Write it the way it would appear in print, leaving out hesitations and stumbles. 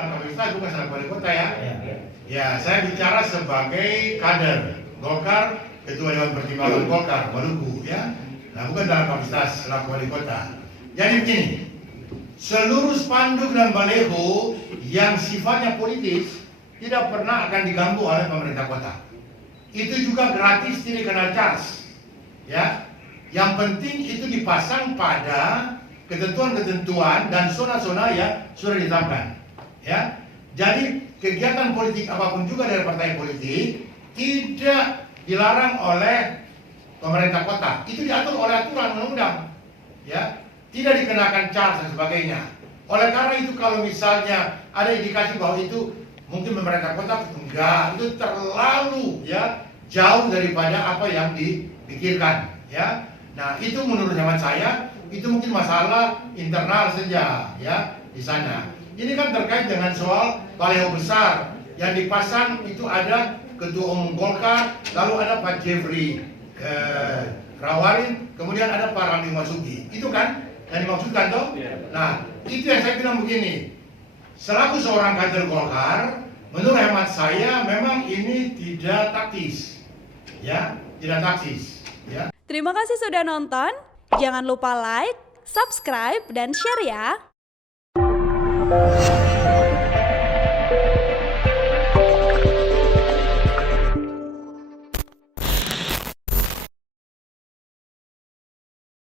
dalam kapasitas bukan sebagai wali kota ya. Ya, saya bicara sebagai kader Golkar, Ketua Dewan Pertimbangan Golkar Maluku ya. Nah, bukan dalam kapasitas selaku wali kota. Jadi begini, seluruh spanduk dan baliho yang sifatnya politis tidak pernah akan diganggu oleh pemerintah kota. Itu juga gratis, tidak kena charge. Ya, yang penting itu dipasang pada ketentuan-ketentuan dan zona-zona yang sudah ditetapkan. Ya, jadi kegiatan politik apapun juga dari partai politik tidak dilarang oleh pemerintah kota. Itu diatur oleh aturan undang-undang. Ya, tidak dikenakan charge dan sebagainya. Oleh karena itu kalau misalnya ada indikasi bahwa itu mungkin pemerintah kota enggak, itu terlalu ya jauh daripada apa yang dipikirkan. Ya, nah itu menurut hemat saya itu mungkin masalah internal saja ya di sana. Ini kan terkait dengan soal baliho besar yang dipasang itu ada Ketua Umum Golkar, lalu ada Pak Jeffrey Rawarin, kemudian ada Pak Ramli Masuki. Itu kan yang dimaksudkan toh? Nah, itu yang saya bilang begini. Selaku seorang kader Golkar, menurut hemat saya memang ini tidak taktis. Ya, tidak taktis, ya. Terima kasih sudah nonton. Jangan lupa like, subscribe, dan share ya.